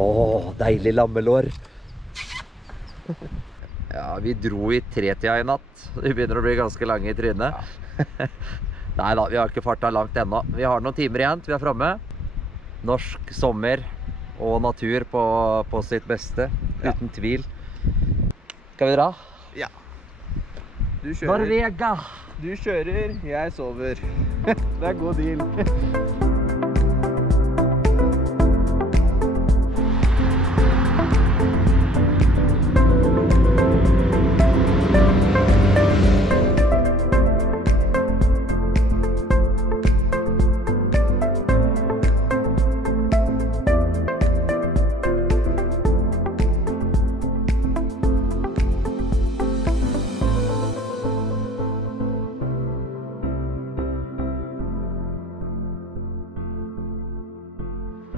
Åh, deilig lammelår. Ja, vi dro i 3-tida i natt. Vi begynner å bli ganske lange i trynet. Ja. Neida, vi har ikke fartet langt ennå. Vi har noen timer igjen til vi er fremme. Norsk sommer og natur på sitt beste, uten tvil. Skal vi dra? Ja. Du kjører. Norvega! Du kjører, jeg sover. Det er god deal.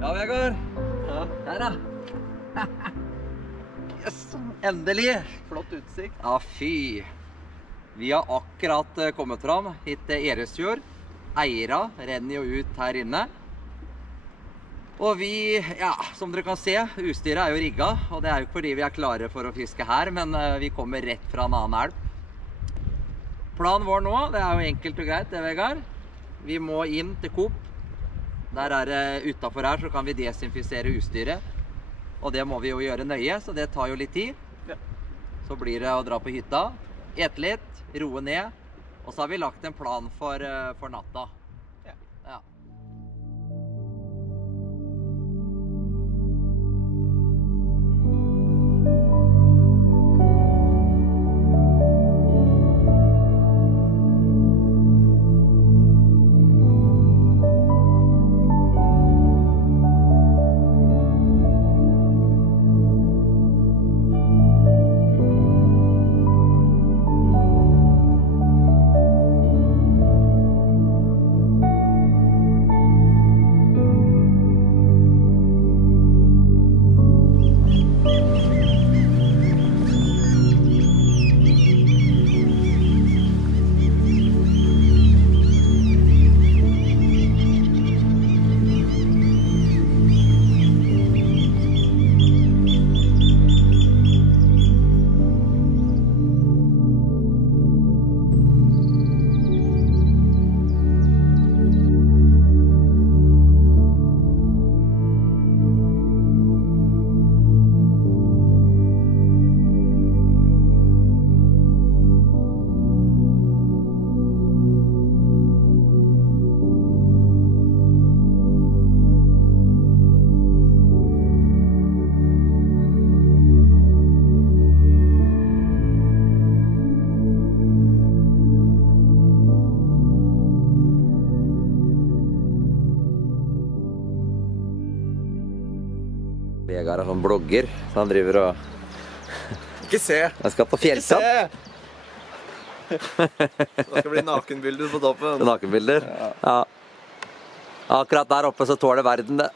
Ja, Vegard. Ja. Der da. Yes, endelig. Flott utsikt. Ja, fy. Vi har akkurat kommet fram hit til Eresfjord. Eira renner jo ut her inne. Og vi, ja, som dere kan se, utstyret er jo rigget. Og det er jo ikke fordi vi er klare for å fiske her, men vi kommer rett fra en annen elv. Planen vår nå, det er jo enkelt og greit, det, Vegard. Vi må inn til Coop. Der er det utenfor her, så kan vi desinfisere utstyret. Og det må vi jo gjøre nøye, så det tar jo litt tid. Ja. Så blir det å dra på hytta, ete litt, roe ned. Og så har vi lagt en plan for natta. Ja. Ja. Vegard er sånn blogger, så han driver og... Ikke se! Jeg skal på fjelltopp. Det skal bli nakenbilder på toppen. Nakenbilder? Ja. Akkurat der oppe så tåler verden det.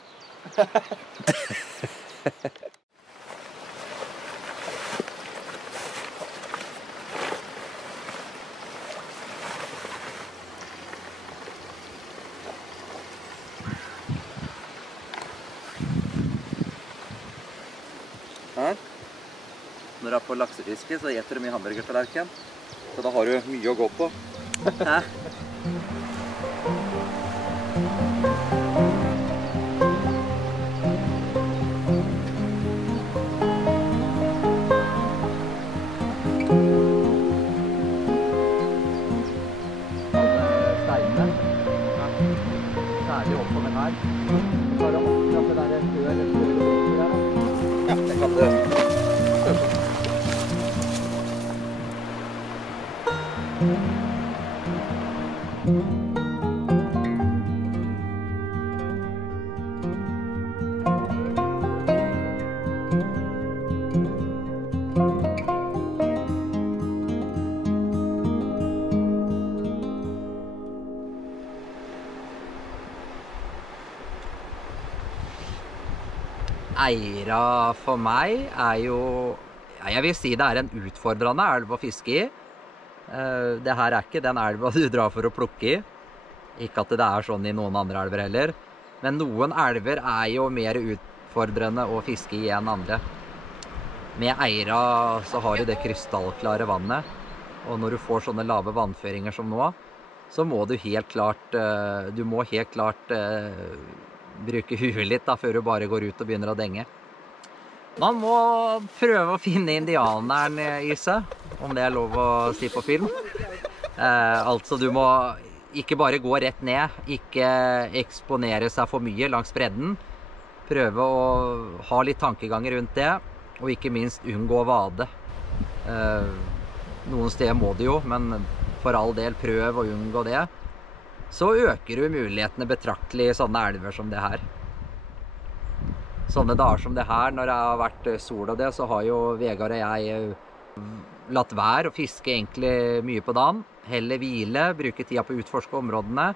Her. Når du er på laksefiske, så gjetter du mye hamburgertallerken. Så da har du mye å gå på. Hæ? Steinene. Særlig oppover her. Bare akkurat det der før der. Ja, det kan du. Eira for meg er jo, ja, jeg vil si det er en utfordrende elv å fiske i. Det her er ikke den elva du drar for å plukke i. Ikke at det er sånn i noen andre elver heller. Men noen elver er jo mer utfordrende å fiske i en andre. Med Eira så har du det krystallklare vannet, og når du får sånne lave vannføringer som nå, så må du helt klart bruke huet litt da, før du bare går ut og begynner å denge. Man må prøve å finne indianeren i seg, om det er lov å si på film. Altså du må ikke bare gå rett ned, ikke eksponere seg for mye langs bredden. Prøve å ha litt tankeganger rundt det, og ikke minst unngå å vade. Noen steder må du jo, men for all del prøv å unngå det. Så øker du mulighetene betraktelig i sånne elver som det her. Sånne dager som det her, når det har vært sol og det, så har jo Vegard og jeg latt være å fiske egentlig mye på dagen. Heller hvile, bruke tida på å utforske områdene,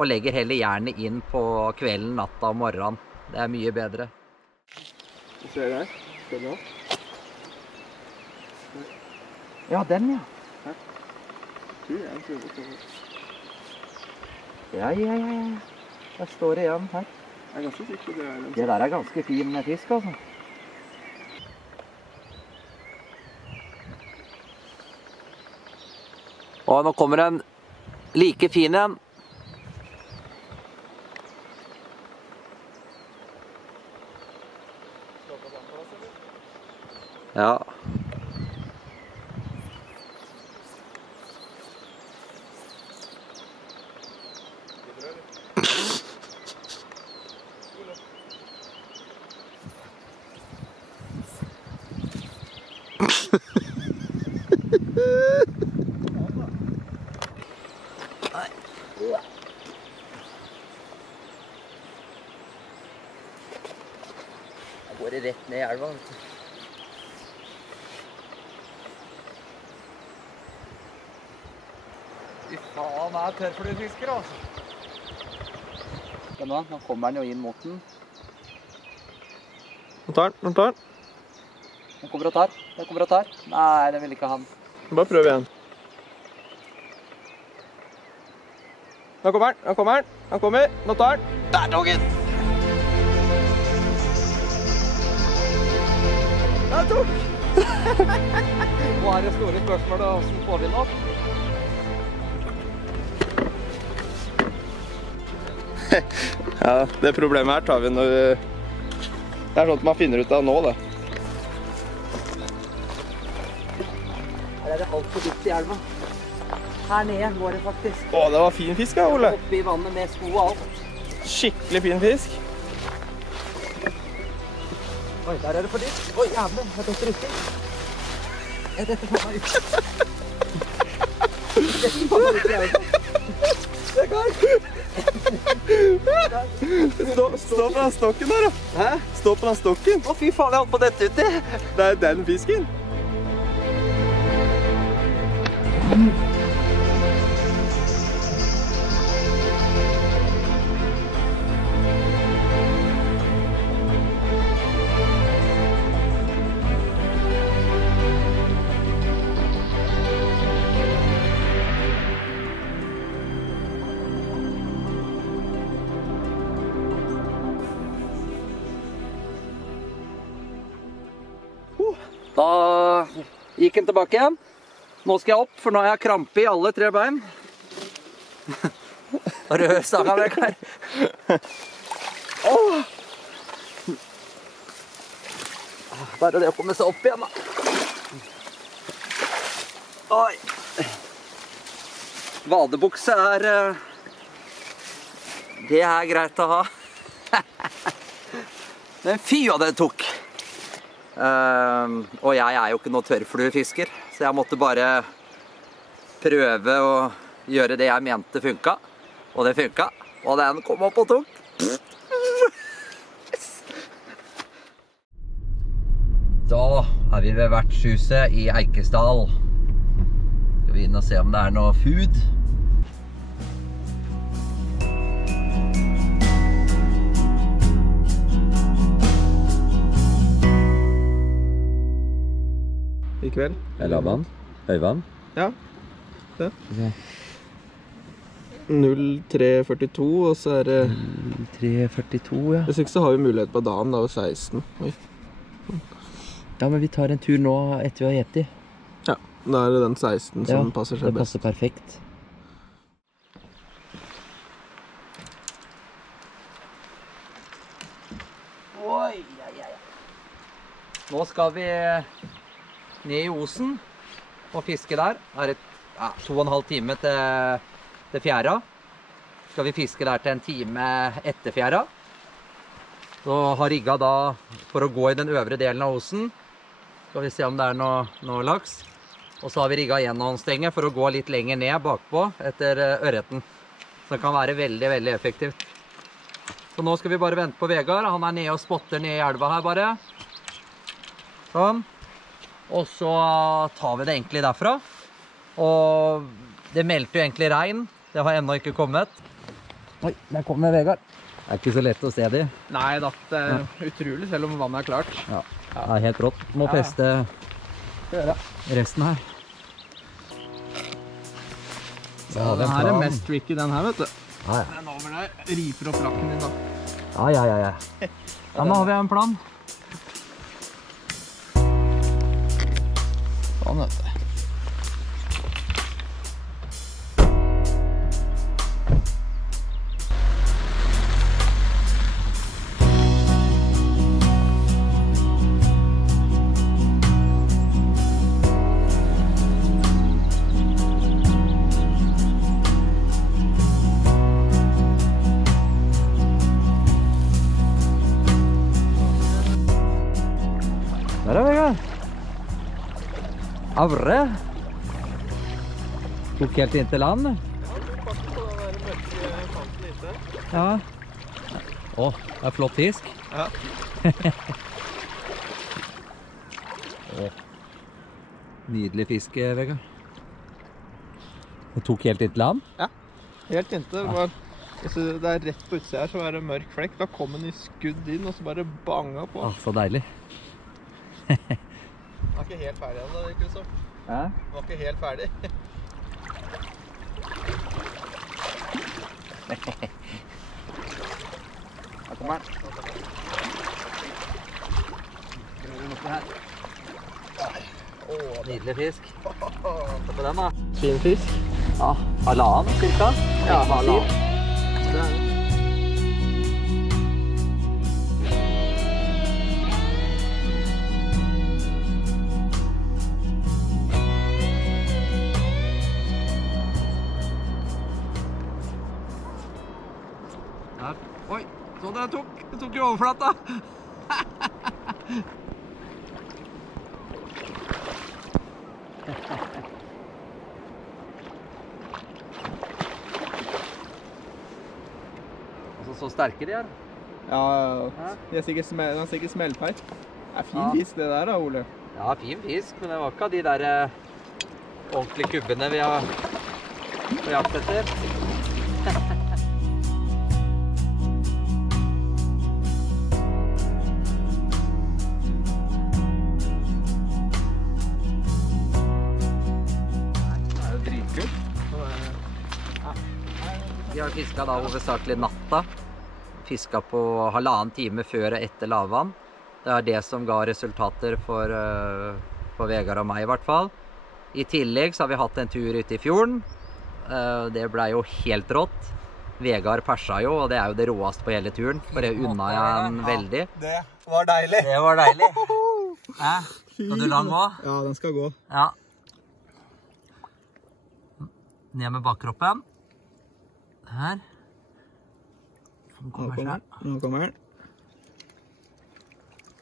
og legger heller jernet inn på kvelden, natta og morgenen. Det er mye bedre. Du ser der? Skal du ha? Ja, den ja. Jeg tror det står. Ja. Der står det igjen her. Jeg er ganske sikker det er den. Det der er ganske fin fisk, altså. Og nå kommer en like fin en. Ja. Jeg går rett ned i elva. Fy faen, jeg er tørrfluefisker, altså. Nå kommer den jo inn mot den. Nå tar den. Den kommer og tar. Nei, den vil ikke ha den. Bare prøv igjen. Nå kommer den. Nå tar den. Der tok den! Den tok! Nå er det store spørsmålet, hvordan får vi den opp? Ja, det problemet her tar vi når det er sånt man finner ut av nå, det. Her er det alt for dypt i elva. Her nede går det faktisk. Å, det var fin fisk, ja, Ole. Oppe i vannet med sko og alt. Skikkelig fin fisk. Oi, der er det for dypt. Oi, jævlig, jeg detter uti. Jeg detter på meg ut. Jeg detter på meg ut i elva. Det går. Stå på den stokken der, da. Hæ? Stå på den stokken. Å, fy faen, jeg holdt på dette uti. Det er den fisken. Da gikk den tilbake igjen. Nå skal jeg opp, for nå har jeg krampe i alle 3 bein. Har du stanga vekk her? Åh! Bare det å komme seg opp igjen, da. Oi! Vadebukse er... Det er greit å ha. Men fy hva det tok! Og jeg er jo ikke noe tørrfluefisker, så jeg måtte bare prøve å gjøre det jeg mente funka. Og det funka, og den kom opp og tok. Da er vi ved vertshuset i Eikesdal. Skal vi inn og se om det er noe food. I kveld. Lavvann? Høyvann? Ja, det. 0342, og så er det 3,42, ja. Hvis ikke så har vi mulighet på dagen, da, 16. Oi. Ja, men vi tar en tur nå etter vi har gjetti. Ja, da er det den 16 som passer seg best. Det passer perfekt. Oi, Nå skal vi ned i Osen og fiske der. Det er 2,5 timer til fjæra. Skal vi fiske der til en time etter fjæra. Så har rigga da for å gå i den øvre delen av Osen. Skal vi se om det er noe laks. Og så har vi rigga gjennomstenge for å gå litt lenger ned bakpå etter ørreten. Så det kan være veldig, veldig effektivt. Så nå skal vi bare vente på Vegard. Han er nede og spotter ned i elva her bare. Sånn. Og så tar vi det egentlig derfra. Og det meldte jo egentlig regn. Det har ennå ikke kommet. Oi, der kommer Vegard. Det er ikke så lett å se de. Nei da, det er utrolig selv om vannet er klart. Ja, det er helt rått. Må feste resten her. Ja, den her er mest tricky, den her, vet du. Ja. Den over der riper opp lakken din da. Ja. Ja, nå har vi en plan. Sånn, vet du. Der er Vegard. Aure. Tok helt inn til land. Ja, du passer på den der mørke kanten ute. Ja. Åh, det er flott fisk. Ja. Nydelig fiske, Vegard. Det tok helt inn til land. Ja, helt inntil. Hvis det er rett på utsida her, så er det mørk flekk. Da kom den i skudd inn, og så bare banga på. Så deilig. Den er ikke helt ferdig ennå, Kristoff. Hæ? Den var ikke helt ferdig. Her kommer den. Nydelig fisk. Se på den da. Fin fisk. Ja, halvannen cirka. Ja, halvannen. Det er det. Oi, så det tok i overflata. Altså, så sterke de er. Ja, de er sikkert smellfeit. Det er fin fisk det der da, Ole. Ja, fin fisk, men det var ikke av de der ordentlige kubbene vi har på jakt etter. Vi har fisket da hovedsakelig natta. Fisket på 1,5 time før og etter lavvann. Det er det som ga resultater for Vegard og meg i hvert fall. I tillegg så har vi hatt en tur ute i fjorden. Det ble jo helt rått. Vegard persa jo, og det er jo det råeste på hele turen. For det unna jeg han veldig. Det var deilig. Det var deilig. Skal du lang gå? Ja, den skal gå. Ja. Ned med bakkroppen. Her. Nå kommer den. Nå kommer den.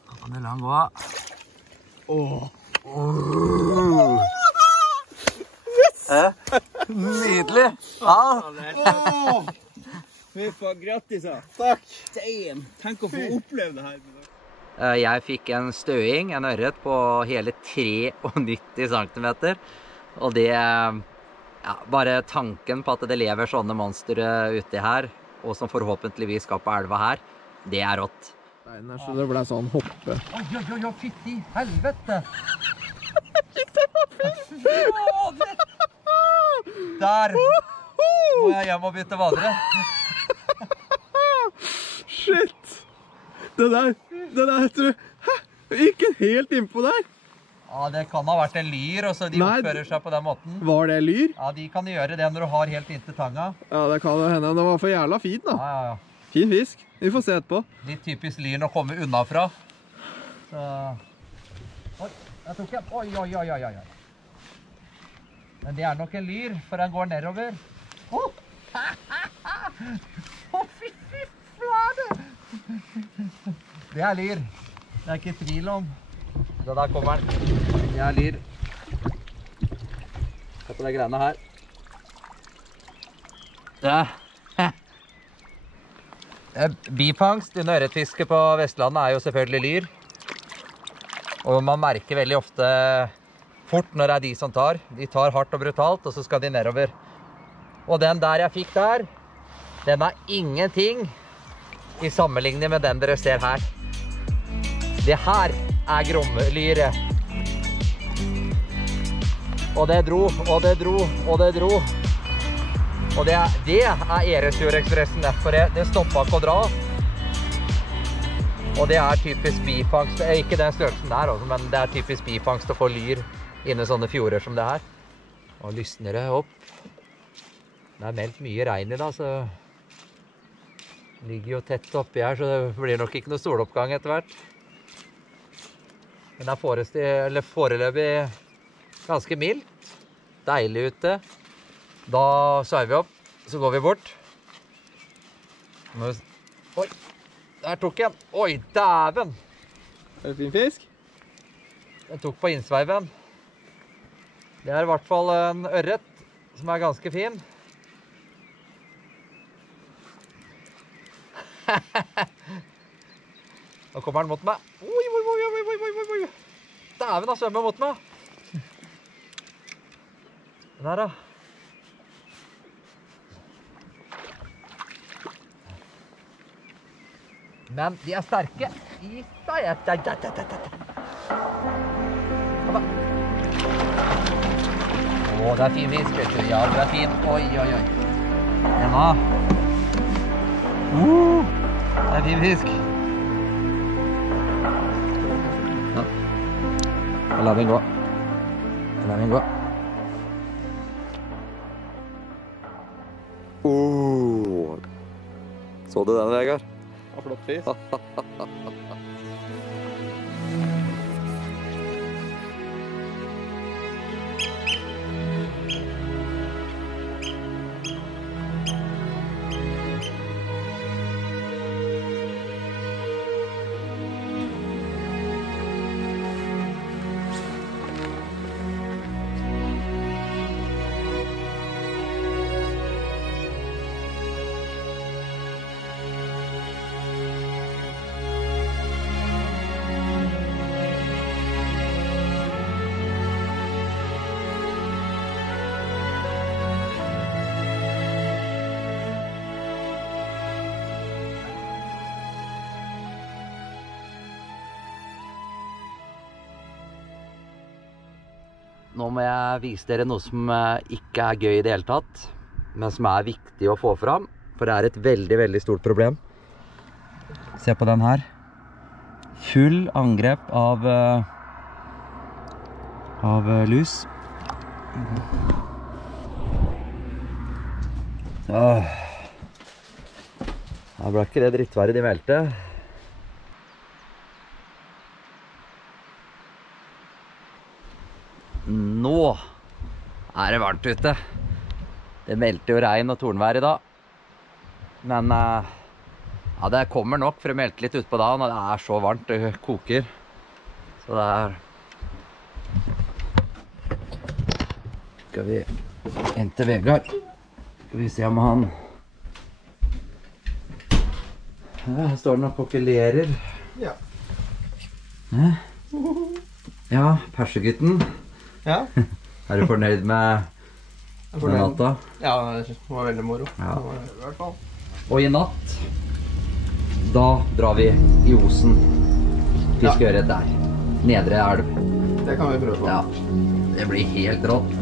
Nå kan du la den gå. Yes! Nydelig! Ja! Fy faen, grattis da. Takk. Damn. Tenk å få oppleve det her. Jeg fikk en støing, en ørret på hele 93 centimeter. Og det... Ja, bare tanken på at det lever sånne monstre ute her, og som forhåpentligvis skal på elva her, det er rått. Nei, så det ble sånn hoppe. Oi, fytti helvete! Der må jeg hjem og bytte vadere. Det der, tror jeg. Hæ? Ikke helt innpå der. Ja, det kan ha vært en lyr, og så de oppfører seg på den måten. Var det lyr? Ja, de kan gjøre det når du har helt inntil tanga. Ja, det kan jo hende. Det var for jævla fint da. Ja. Fin fisk. Vi får se etterpå. Litt typisk lyren å komme unna fra. Så... Oi, jeg tok en. Oi. Men det er nok en lyr, for den går nedover. Fy flade! Det er lyr. Det er ikke tvil om. Så der kommer den. Det er lyr. Se på de greiene her. Bifangst under ørretfiske på Vestlandet er jo selvfølgelig lyr. Og man merker veldig ofte fort når det er de som tar. De tar hardt og brutalt, og så skal de nedover. Og den der jeg fikk der, den er ingenting i sammenligning med den dere ser her. Det her er gromlyre. Og det dro. Og det er Eresfjordekspressen, derfor det stoppet ikke å dra. Og det er typisk bifangst, ikke den størrelsen der også, men det er typisk bifangst å få lyr inne i sånne fjorder som det her. Og lysner det opp. Det er meldt mye regn i dag, så det ligger jo tett oppi her, så det blir nok ikke noe soloppgang etter hvert. Men det er foreløpig ganske mildt, deilig ute. Da sveier vi opp, så går vi bort. Oi, der tok jeg. Oi, dæven! Er det fin fisk? Jeg tok på innsveiven. Det er i hvert fall en ørret som er ganske fin. Nå kommer den mot meg. Oi. Dæven, han svømmer mot meg. Den her da. Men de er sterke. Kom da. Å, det er fin fisk, vet du. Ja, du er fin. Oi. En da. Det er fin fisk. Ja. La den gå. Så du den, Vegard? Ja, flott fisk. Nå må jeg vise dere noe som ikke er gøy i det hele tatt, men som er viktig å få fram, for det er et veldig, veldig stort problem. Se på den her. Full angrep av lus. Da ble ikke det drittværet de meldte. Nå er det varmt ute. Det meldte jo regn og tornvær i dag. Men ja, det kommer nok, for det meldte litt ut på dagen, og det er så varmt, det koker. Så det er... Skal vi hente Vegard. Skal vi se om han... Ja, her står den og kokkelerer. Ja. Ja, persegutten. Ja. Er du fornøyd med natta? Ja, det var veldig moro. Ja. Det var det i hvert fall. Og i natt, da drar vi i Osen. Fiskeørret der. Nedre elv. Det kan vi prøve på. Ja, det blir helt rått.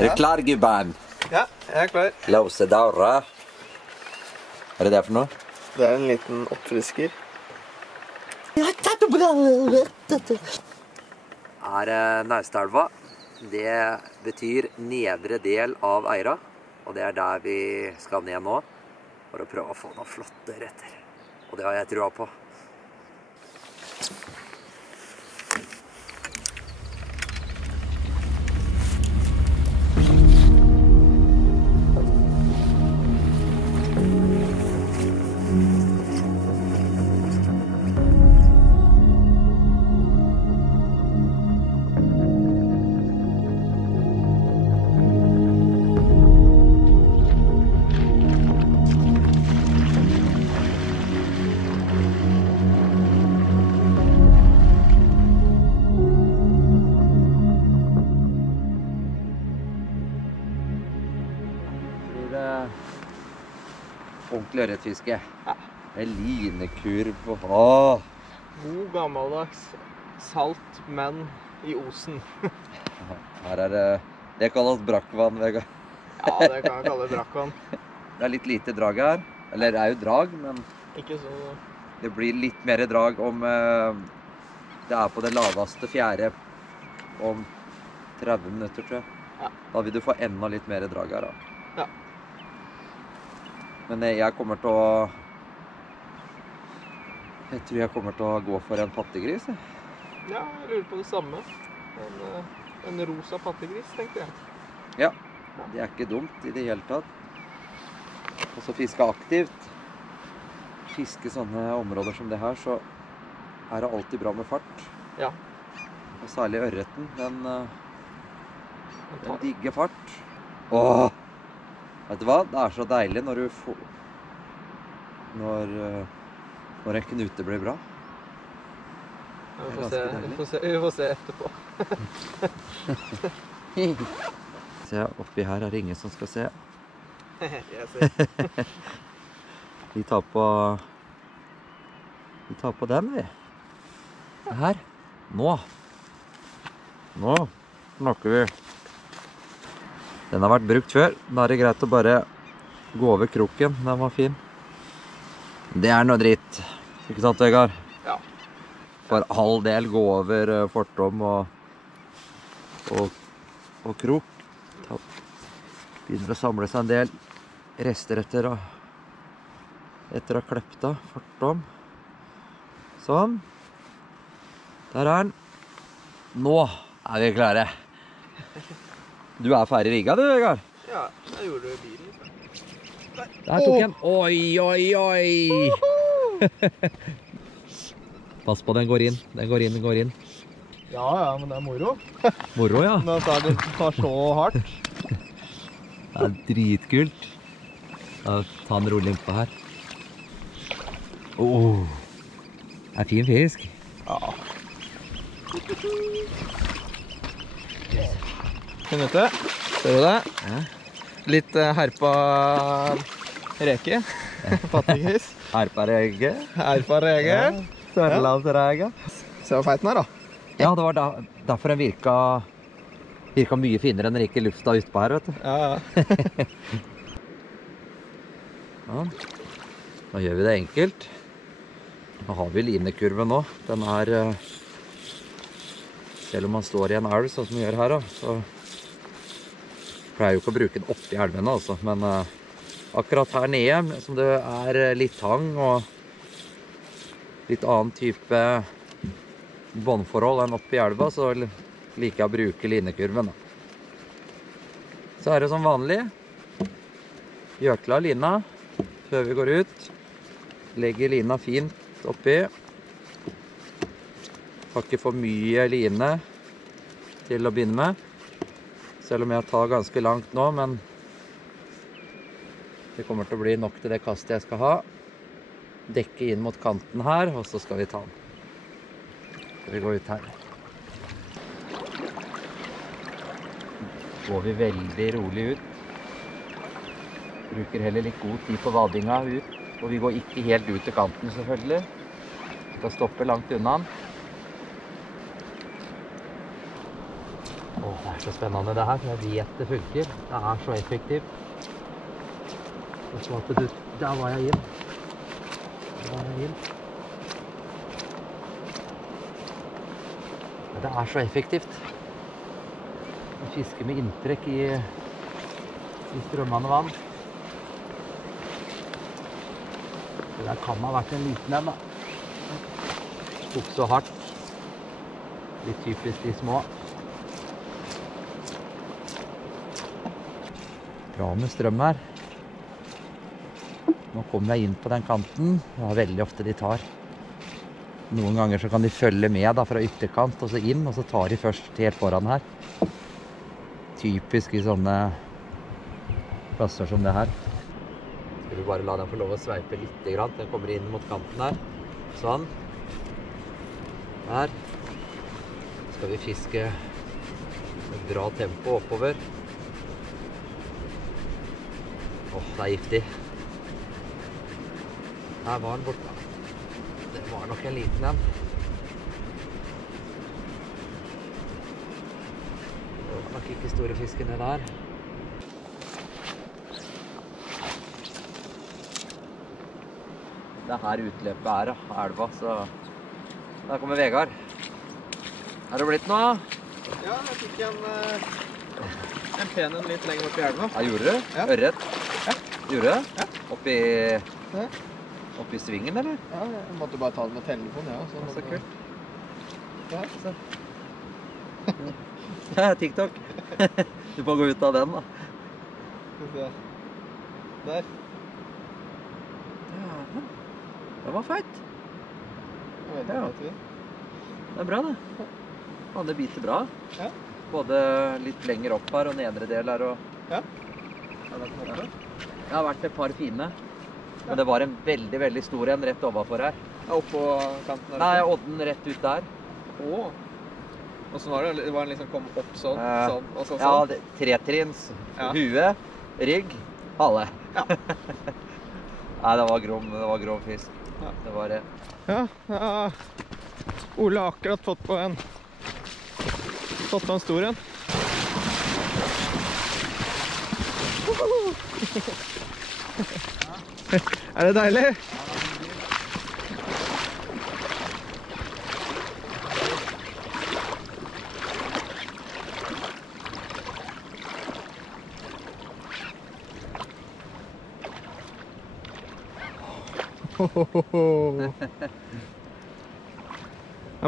Er du klar, gubben? Ja, jeg er klar. Close døra. Hva er det for noe? Det er en liten oppfrisker. Her er Naustelva. Det betyr nedre del av Eira. Og det er der vi skal ned nå, for å prøve å få noen flotte retter. Og det har jeg trua på. Ordentlig ørretfiske. Ja. Det er linekurv og... Åh! God gammeldags salt, men i osen. Her er det... Det kalles brakkvann, Vegard. Ja, det kan jeg kalle brakkvann. Det er litt lite drag her. Eller det er jo drag, men... Ikke så... Det blir litt mer drag om... Det er på det laveste fjerde om 30 minutter, tror jeg. Ja. Da vil du få enda litt mer drag her, da. Ja. Men jeg kommer til å... Jeg tror jeg kommer til å gå for en pattegris. Ja, jeg lurer på det samme. En rosa pattegris, tenkte jeg. Ja, det er ikke dumt i det hele tatt. Og så fiske aktivt. Fiske sånne områder som det her, så er det alltid bra med fart. Ja. Og særlig ørreten, den digger fart. Åh! Vet du hva? Det er så deilig når du får... Når en knute blir bra. Vi får se etterpå. Se, oppi her er det ingen som skal se. Jeg ser. Vi tar på den, vi. Her. Nå snakker vi. Den har vært brukt før. Da er det greit å bare gå over kroken. Den var fin. Det er noe dritt. Ikke sant, Vegard? Ja. For halv del gå over fortom og krok. Da begynner å samle seg en del rester etter å ha klept av fortom. Sånn. Der er den. Nå er vi klare. Du er ferdig rigga, du, Vegard? Ja, jeg gjorde det i bilen. Der tok en. Oi! Pass på, den går inn. Den går inn. Ja, men det er moro. Moro, ja. Nå tar det så hardt. Det er dritkult. Da ta en rolig innpå her. Det er fin fisk. Ja. Knute, ser du det? Ja. Litt herpa reke. Pattegris. Herpa rege. Herpa rege. Sørlandsrege. Se hvor feit den er, da. Ja, det var derfor den virka mye finere enn den gikk i lufta utpå her, vet du. Ja. Ja. Da gjør vi det enkelt. Nå har vi linekurven nå. Den er... Selv om man står i en elv, sånn som vi gjør her, da, så pleier jo ikke å bruke den oppi elvene, altså. Men akkurat her nede, som det er litt tang og litt annen type båndforhold enn oppi elva, så liker jeg å bruke linekurven, da. Så er det som vanlig. Gjøkla lina før vi går ut. Legger lina fint oppi. Har ikke for mye line til å begynne med. Selv om jeg tar ganske langt nå, men det kommer til å bli nok til det kastet jeg skal ha. Dekke inn mot kanten her, og så skal vi ta den. Så vi går ut her. Går vi veldig rolig ut. Bruker heller litt god tid på vadinga ut. Og vi går ikke helt ut til kanten, selvfølgelig. Vi skal stoppe langt unna den. Der. Så spennende det her, for jeg vet det funker. Det så effektivt. Og så at du, der var jeg inn. Det så effektivt. Å fiske med inntrekk i strømmende vann. Det der kan ha vært en liten en da. Tok så hardt. Litt typisk de små. Bra med strøm her. Nå kommer jeg inn på den kanten. Det veldig ofte de tar. Noen ganger så kan de følge med da, fra ytterkant og så inn, og så tar de først helt foran her. Typisk i sånne plasser som det her. Skal vi bare la den få lov å sveipe litt grann. Den kommer inn mot kanten her. Sånn. Her. Skal vi fiske med bra tempo oppover. Det giftig. Her var den borte. Det var nok en liten en. Det var nok ikke store fiskene der. Det her utløpet av elva, så der kommer Vegard. Det blitt noe? Ja, jeg fikk en pen en litt lenger opp i elva. Ja, gjorde du? Ja. Ørret? Ja. Gjorde du? Ja. Oppi svingen, eller? Ja, jeg måtte bare ta det med telefon, ja. Så kult. Ja. Så. Ja, TikTok. Du får gå ut av den, da. Der. Ja, det var feit. Jeg vet Ja. ikke. Det bra, det. Ja, det biter bra. Ja. Både litt lenger opp her og nedre del her. Og... Ja. Det har vært et par fine. Men det var en veldig, veldig stor en rett overfor her. Ja, oppå kanten her? Nei, odden rett ut der. Åh. Og så var det, var den liksom kom opp sånn, sånn, og så sånn? Ja, tretrins. Ja. Hue, rygg, hale. Ja. Nei, det var grov fisk. Ja. Det var det. Ja, Ole har akkurat fått på en stor en. Det deilig?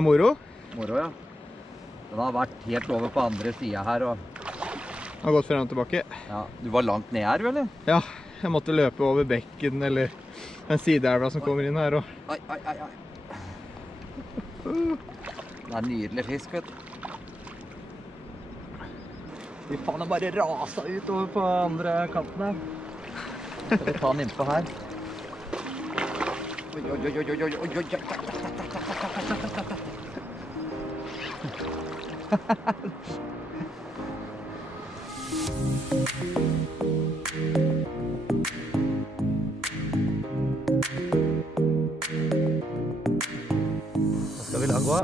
Moro? Moro, ja. Den har vært helt over på andre siden her. Og... Har gått frem og tilbake. Ja, du var langt ned her, eller? Ja, jeg måtte løpe over bekken, eller den sideelva som kommer inn her. Og... Ai. Det nydelig fisk, vet du. Fy faen, den bare raset ut over på andre kanten her. Skal vi ta den innpå her? Oi. Da skal vi la den gå.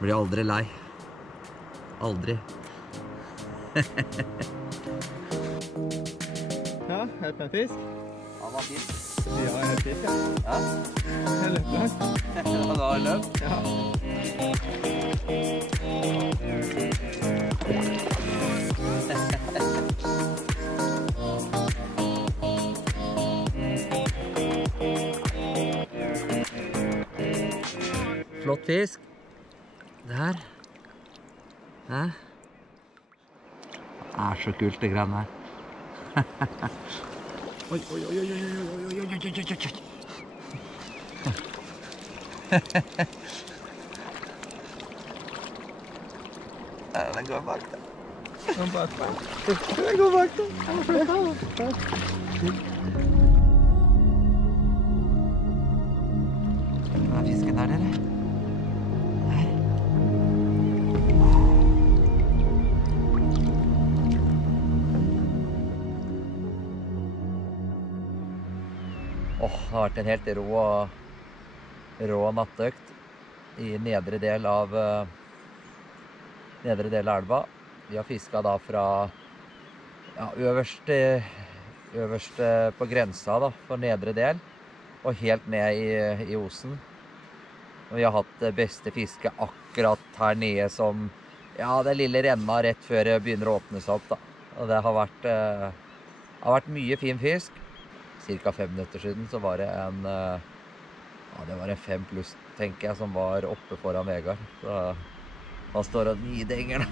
Blir aldri lei. Aldri. Ja, helt med fisk. Ja, det var fint. Ja, helt fint, ja. Ja, Jeg løper. det var løp. Ja. Flott fisk. Der. Hæ? Det så kult det greiene her. Oi. Den går bak der. Den går bak da. Hva fisken der, dere? Her. Det har vært en helt rå nattøkt i nedre del av elva. Vi har fisket da fra øverst på grensa da, for nedre del, og helt ned i Osen. Og vi har hatt det beste fisket akkurat her nede som, det lille renna rett før det begynner å åpne seg opp da. Og det har vært mye fin fisk. Cirka 5 minutter siden så var det det var en 5+, tenker jeg, som var oppe foran Vegard. Så han står og nidenger da.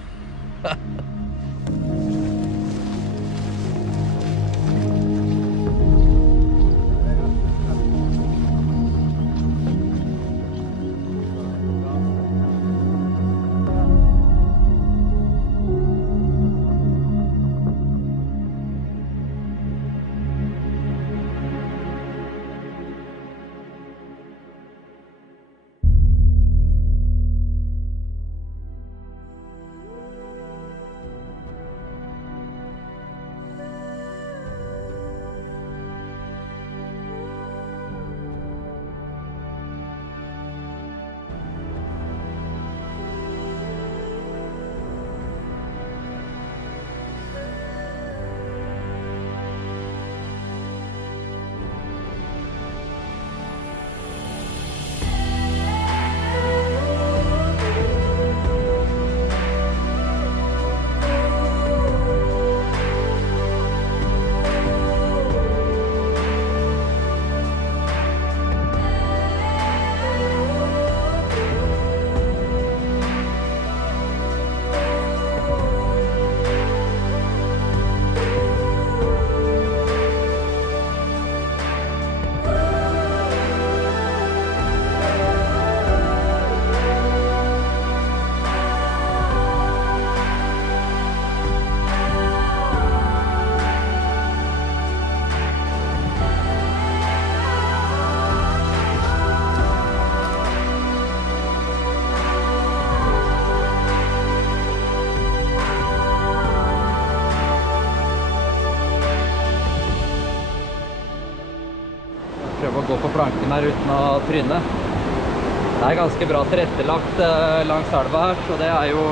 Prøve å gå på planken her uten å tryne. Det er ganske bra tilrettelagt langs elva her, så det er jo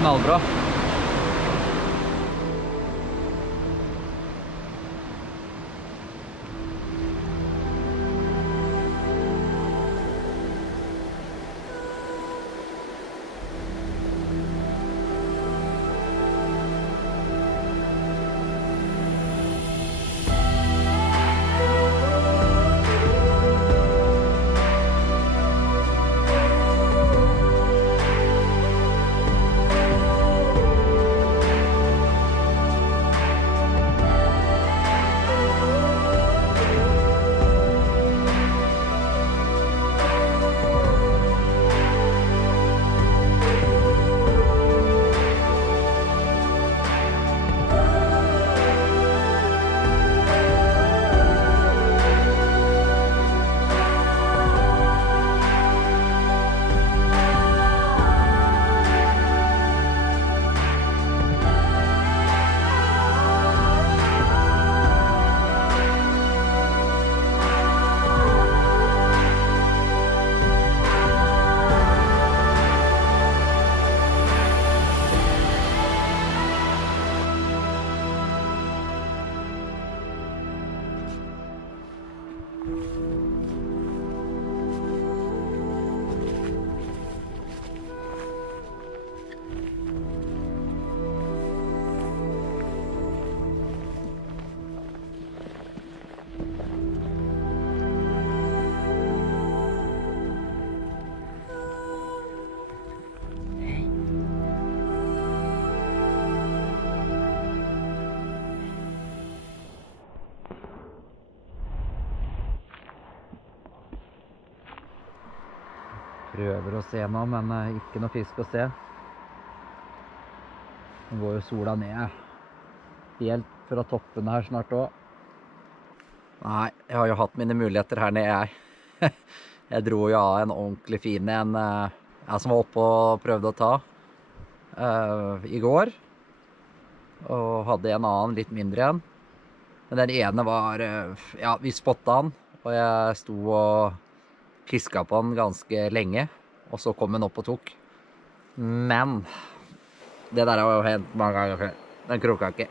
knallbra. Prøver å se nå, men ikke noe fisk å se. Nå går jo sola ned helt fra toppen her snart også. Nei, jeg har jo hatt mine muligheter her nede, jeg. Jeg dro jo av en ordentlig fin en som var oppe og prøvde å ta i går. Og hadde en annen litt mindre en. Men den ene var, ja, vi spottet han, og jeg sto og fisket på han ganske lenge, og så kom han opp og tok. Men det der har jo hendt mange ganger før. Den kroka ikke.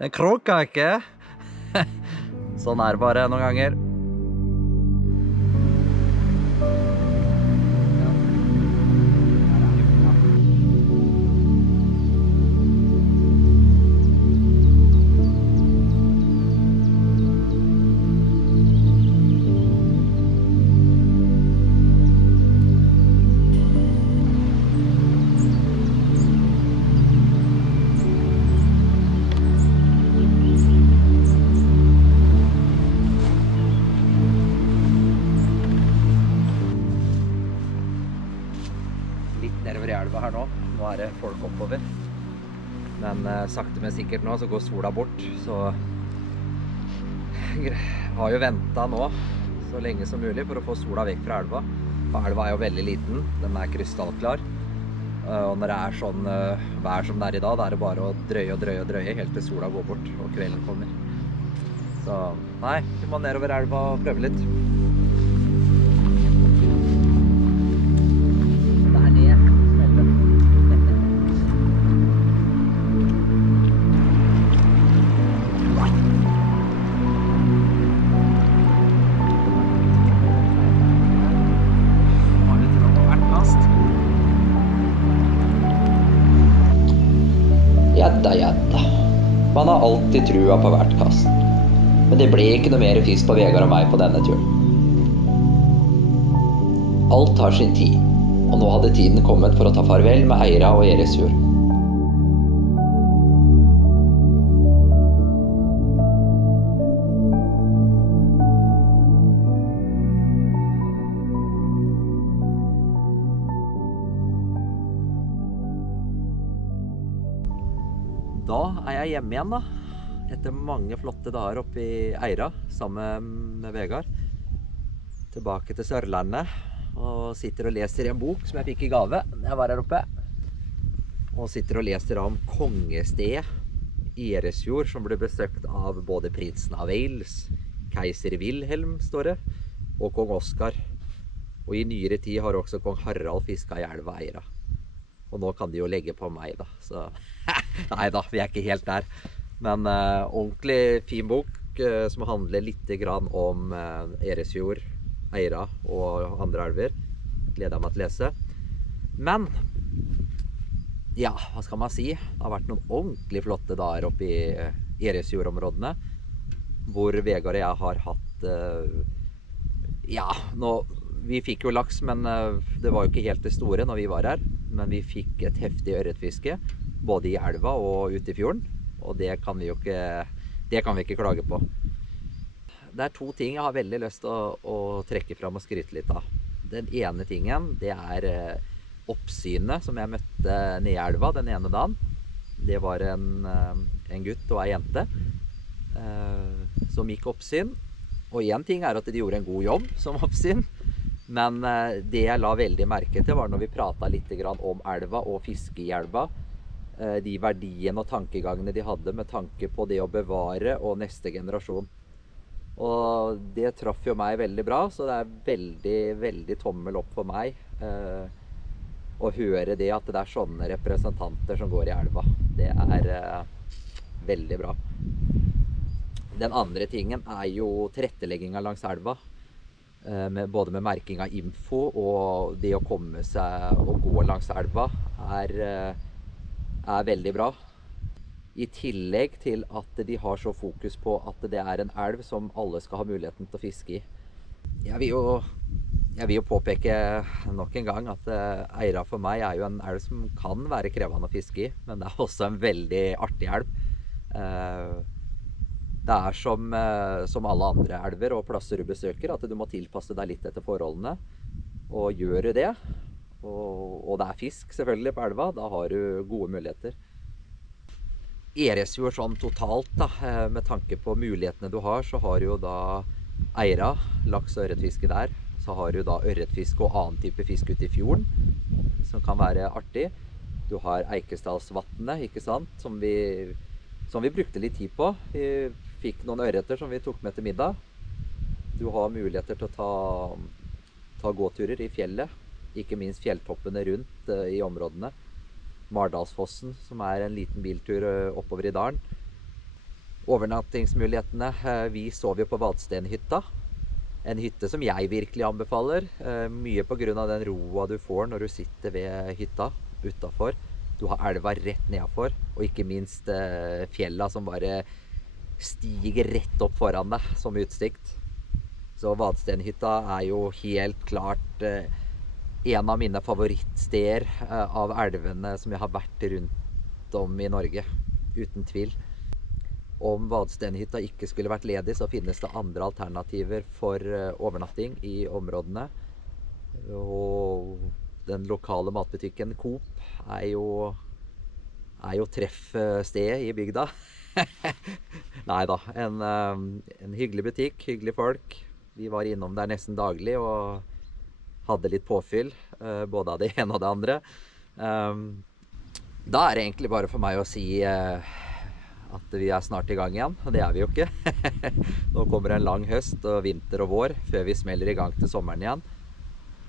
Den kroka ikke. Sånn er det bare noen ganger. Nedover i elva her nå. Nå er det folk oppover. Men sakte men sikkert nå så går sola bort, så jeg har jo ventet nå så lenge som mulig for å få sola vekk fra elva. For elva er jo veldig liten, den er krystallklar. Og når det er sånn vær som det er i dag, da er det bare å drøye helt til sola går bort og kvelden kommer. Så nei, vi må nedover elva og prøve litt. Jadda. Man har alltid trua på hvert kast. Men det ble ikke noe mer fisk på Vegard og meg på denne turen. Alt har sin tid, og nå hadde tiden kommet for å ta farvel med Eira og Eresfjord. Da er jeg hjemme igjen da, etter mange flotte dager oppe i Eira, sammen med Vegard. Tilbake til Sørlandet, og sitter og leser i en bok som jeg fikk i gave da jeg var her oppe. Og sitter og leser om kongestedet Eresfjord, som ble besøkt av både prinsen av Wales, keiser Wilhelm, står det, og kong Oscar. Og i nyere tid har også kong Harald fisket i elva Eira. Og nå kan de jo legge på meg da, så nei da, vi er ikke helt der. Men ordentlig fin bok som handler litt grann om Eresfjord, Eira og andre elver. Gleder jeg meg til å lese. Men, ja, hva skal man si? Det har vært noen ordentlig flotte dager oppe i Eresfjord-områdene, hvor Vegard og jeg har hatt, ja, vi fikk jo laks, men det var jo ikke helt det store når vi var her. Men vi fikk et heftig ørretfiske, både i elva og ute i fjorden. Og det kan vi jo ikke klage på. Det er to ting jeg har veldig lyst til å trekke fram og skryte litt av. Den ene tingen, det er oppsynet som jeg møtte nede i elva den ene dagen. Det var en gutt og en jente som gikk oppsyn. Og en ting er at de gjorde en god jobb som oppsyn. Men det jeg la veldig merke til var når vi pratet litt om elva og fiske i elva. De verdiene og tankegangene de hadde med tanke på det å bevare og neste generasjon. Og det traff jo meg veldig bra, så det er veldig, veldig tommel opp for meg å høre det at det er sånne representanter som går i elva. Det er veldig bra. Den andre tingen er jo tilretteleggingen langs elva. Både med merking av info og det å komme seg og gå langs elva er veldig bra. I tillegg til at de har så fokus på at det er en elv som alle skal ha muligheten til å fiske i. Jeg vil jo påpeke nok en gang at Eira for meg er jo en elv som kan være krevende å fiske i, men det er også en veldig artig elv. Det er som alle andre elver og plasser du besøker, at du må tilpasse deg litt etter forholdene. Og gjør du det, og det er fisk selvfølgelig på elva, da har du gode muligheter. Eresfjord sånn totalt da, med tanke på mulighetene du har, så har du jo da Eira, laks og ørretfiske der. Så har du da ørretfiske og annen type fisk ute i fjorden, som kan være artig. Du har Eikesdalsvatnet, ikke sant, som vi brukte litt tid på. Vi fikk noen ørreter som vi tok med til middag. Du har muligheter til å ta gåturer i fjellet, ikke minst fjelltoppene rundt i områdene. Mardalsfossen, som er en liten biltur oppover i dalen. Overnattingsmulighetene. Vi sov jo på Vadstenhytta. En hytte som jeg virkelig anbefaler. Mye på grunn av den roa du får når du sitter ved hytta utenfor. Du har elva rett nedenfor, og ikke minst fjella som bare stiger rett opp foran deg som utsikt. Så Vadstenhytta er jo helt klart en av mine favorittsteder av elvene som jeg har vært rundt om i Norge, uten tvil. Om Vadstenhytta ikke skulle vært ledig, så finnes det andre alternativer for overnatting i områdene. Og den lokale matbutikken Coop er jo treffstedet i bygda. Neida, en hyggelig butikk, hyggelige folk. Vi var innom der nesten daglig og hadde litt påfyll, både av det ene og det andre. Da er det egentlig bare for meg å si at vi er snart i gang igjen. Det er vi jo ikke. Nå kommer en lang høst og vinter og vår før vi smeller i gang til sommeren igjen.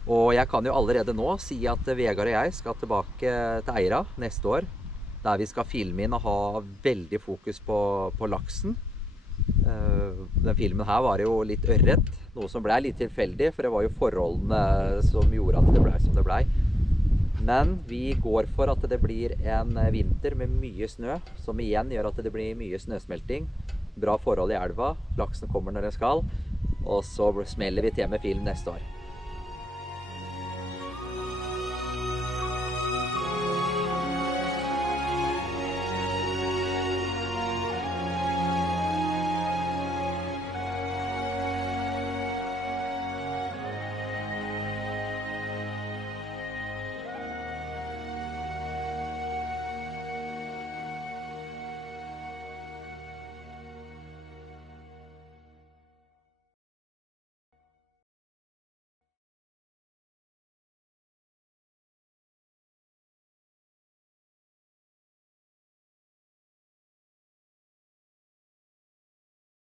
Og jeg kan jo allerede nå si at Vegard og jeg skal tilbake til Eira neste år, der vi skal filme inn og ha veldig fokus på laksen. Den filmen her var jo litt ørret, noe som ble litt tilfeldig, for det var jo forholdene som gjorde at det ble som det ble. Men vi går for at det blir en vinter med mye snø, som igjen gjør at det blir mye snøsmelting. Bra forhold i elva, laksen kommer når den skal, og så smeller vi til med film neste år.